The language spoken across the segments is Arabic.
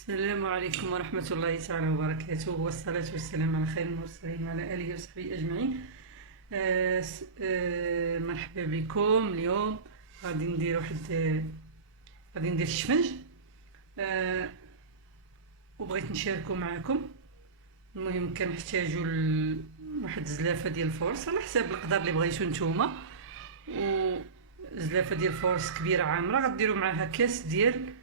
السلام عليكم ورحمة الله تعالى وبركاته، والصلاة والسلام على خير المرسلين وعلى آله وصحبه أجمعين. مرحبا بكم. اليوم غادي ندير غادي ندير الشفنج. وبغيت نشاركو معكم. المهم كنحتاجو واحد الزلافة ديال الفورس على حساب القدر اللي بغيتو نتوما، وزلافة ديال الفورس كبيرة عامرة غديروا معاها كاس ديال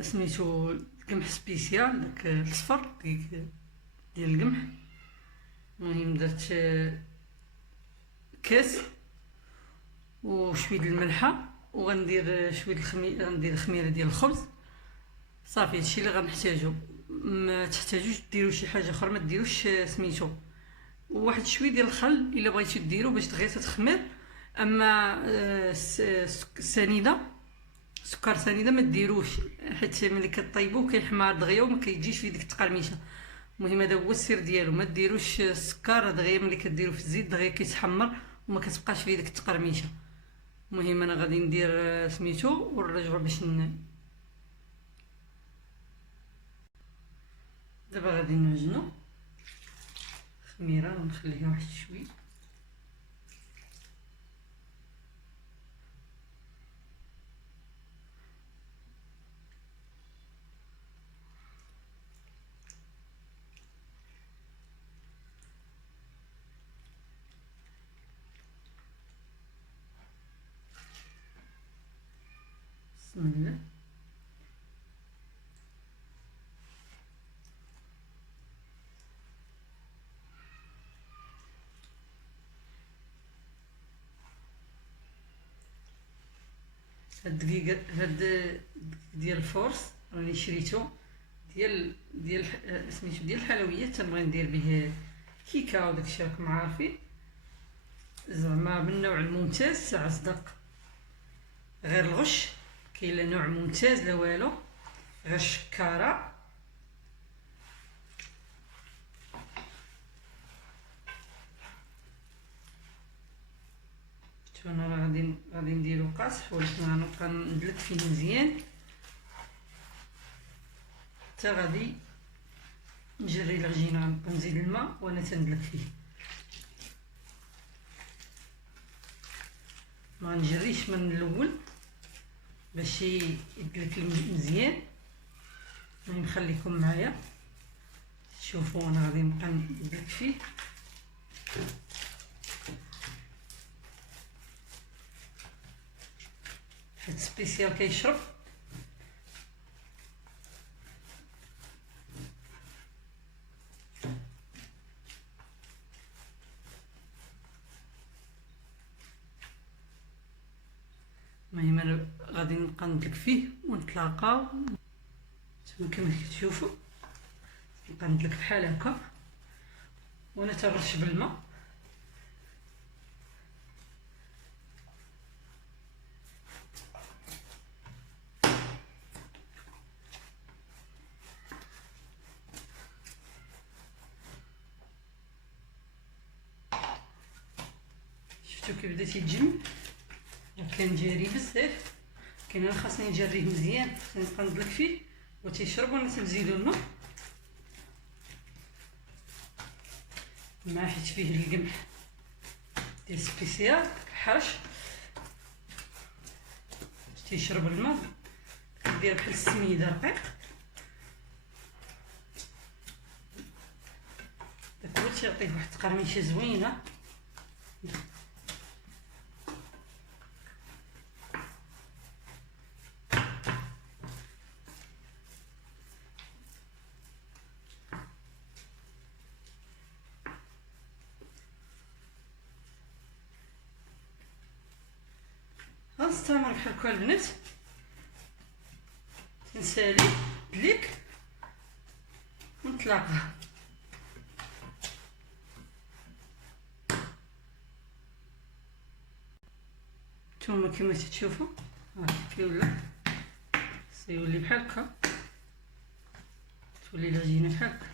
سميتو القمح سبيسيال، داك الصفر ديال القمح. المهم درت كاس وشويه الملحه، وغندير شويه غندير خميره ديال الخبز. صافي هادشي اللي غنحتاجو. ما تحتاجوش ديروا شي حاجه اخرى، ما ديروش سميتو واحد شويه ديال الخل الا بغيتو ديروا باش دغيا تتخمر. اما السنيده، سكر سنيده ما ديروش، حيت ملي كطيبوه كيحمر دغيا وما كيجيش فيه ديك التقرميشه. المهم هذا هو السر ديالو، ما ديروش السكر دغيا ملي كديروا في الزيت دغيا كيتحمر وما كتبقاش فيه ديك التقرميشه. المهم انا غادي ندير سميتو ونرجعوا باش دابا غادي نعجنو خميره ونخليها واحد شويه. بسم الله. هاد ديال الفورس راني شريتو ديال سميتو ديال الحلويات، تنبغي ندير به كيكه وداكشي راكم عارفين، زعما بالنوع الممتاز تاع صدق، غير الغش. كاين لا نوع ممتاز لا والو، غير الشكاره. شفتو انا راه غادي نديرو قاصح، ولكن غنبقى ندلك فيه مزيان حتى غادي نجري العجينه. غنبقى نزيد الماء وانا تندلك فيه، ما نجريش من الاول باش يدلك مزيان. نخليكم معايا شوفوا انا غادي نبقى ندلك فيه. حيت سبيسيال كيشرب. المهم انا غادي نبقى ندلك فيه ونتلاقاو. كما كتشوفوا نبقى ندلك بحال هكا وانا تنرش بالماء. شفتوا كيف بدا تيتجمد؟ كنجري بزاف، كاين انا خاصني نجريه مزيان، خاصني نبقى ندلك فيه وتيشرب وانا تنزيدو الماء مع، حيت فيه القمح ديال سبيسيال الحرش تيشرب الماء. كدير بحال السميده رقيق، داك هو تيعطيه واحد التقرميشه زوينه. غنستمر بحال هكا البنات، تنسالي دليك ونتلاقى. نتوما كما تشوفوا كيولي سيولي بحال هكا، تولي العجينه بحال هكا.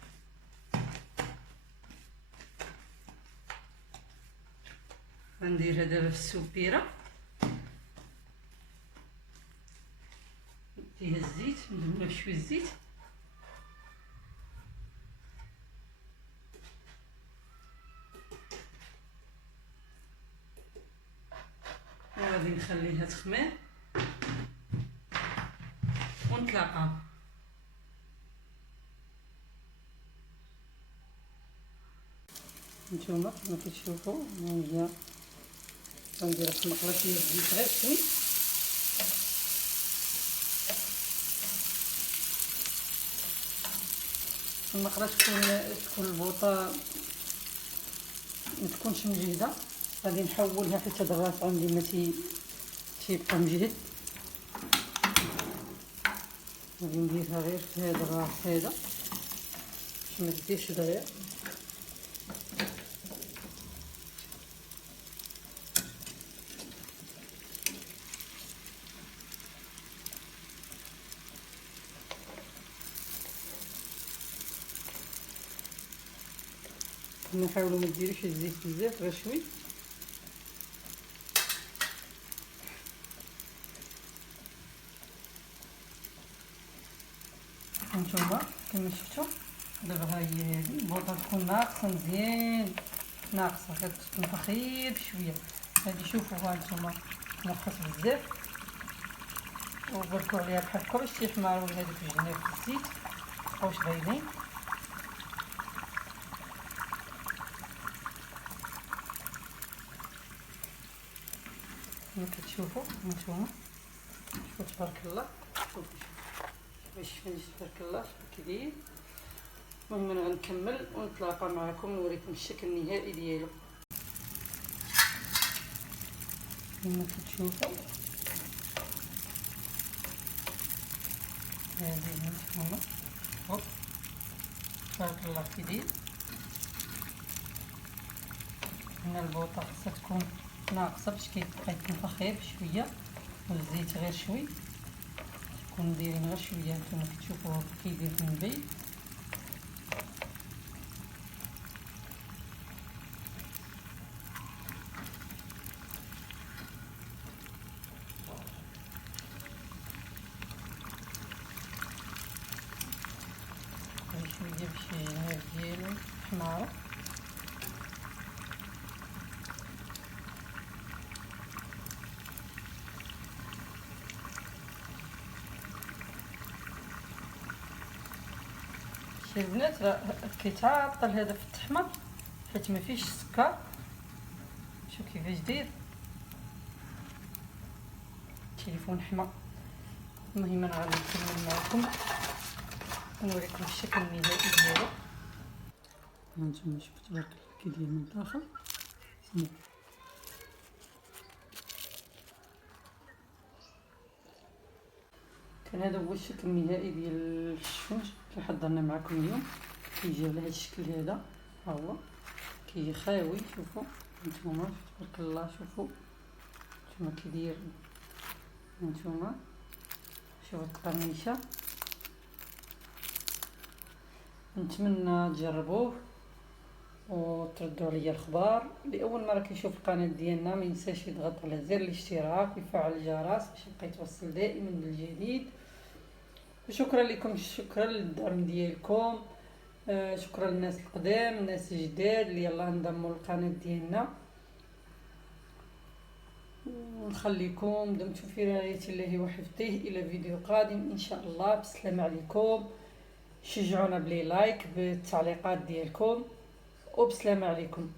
غنديرها دابا في السوبيره فيها الزيت، ندهنوها بشويه الزيت. وغادي نخليها تخمر ونتلاقاو. نتوما كما كتشوفوا هي غنديرها في المقله فيها الزيت غير شوي. المقله تكون البوطه ما تكونش مجهده. غادي نحولها حتى الراس عندي ما تيبقى مجهد. غادي نديرها غير في هذا الراس هذا باش ما تديرش دغيا. نحاولوا ما ديروش الزيت بزاف، غير شوي. هانتوما كما شفتوا دابا ها هي هذه البوطه تكون ناقصه مزيان، ناقصه كتنفخ غير بشويه. هذه شوفوا هانتوما نفخت بزاف وبركوا عليها بحال هكا باش تيحمروا هذوك الجناب في الزيت مبقاوش باينين. كما كتشوفوا هانتوما، شوفوا تبارك الله، شوفوا باش تبارك الله كيداير. المهم انا غنكمل ونتلاقى معكم نوريكم الشكل النهائي ديالو. كما كتشوفوا هذه هانتوما هوب تبارك الله كيداير. هنا البوطه خاصها تكون ناقصه باش كيبقى يتنفخ غير بشويه والزيت غير شوي، تكونوا دايرين غير شويه. نتوما كتشوفوا هكا كيدير من بعيد. شويه باش الجناب ديالو حمارة. شي البنات راه كيتعطل هذا في التحمر حيت ما فيش السكر. شوف كيفاش داير، التليفون حمى. المهم انا غادي نكمل معكم ونوريكم الشكل النهائي ديالو. هانتوما شوفوا تبارك الله كي داير من الداخل. كان هذا هو الشكل النهائي ديال الشفنج اللي حضرنا معكم اليوم. كيجي على هذا الشكل هذا، ها هو كيجي خاوي. شوفوا هانتوما تبارك الله، شوفوا شنو كيدير. هانتوما شوفوا القرنيشه. نتمنى تجربوه وتردوا عليا الخبار. لاول مره كيشوف القناه ديالنا ما ينساش يضغط على زر الاشتراك ويفعل الجرس باش يبقى يتوصل دائما بالجديد. وشكرا لكم، شكرا للدعم ديالكم، شكرا للناس القدام، الناس الجداد اللي يلاه انضموا للقناه ديالنا. ونخليكم دمتم في رعايه الله وحفظه. الى فيديو قادم ان شاء الله. بسلام عليكم، شجعونا بلي لايك بالتعليقات ديالكم، وبسلام عليكم.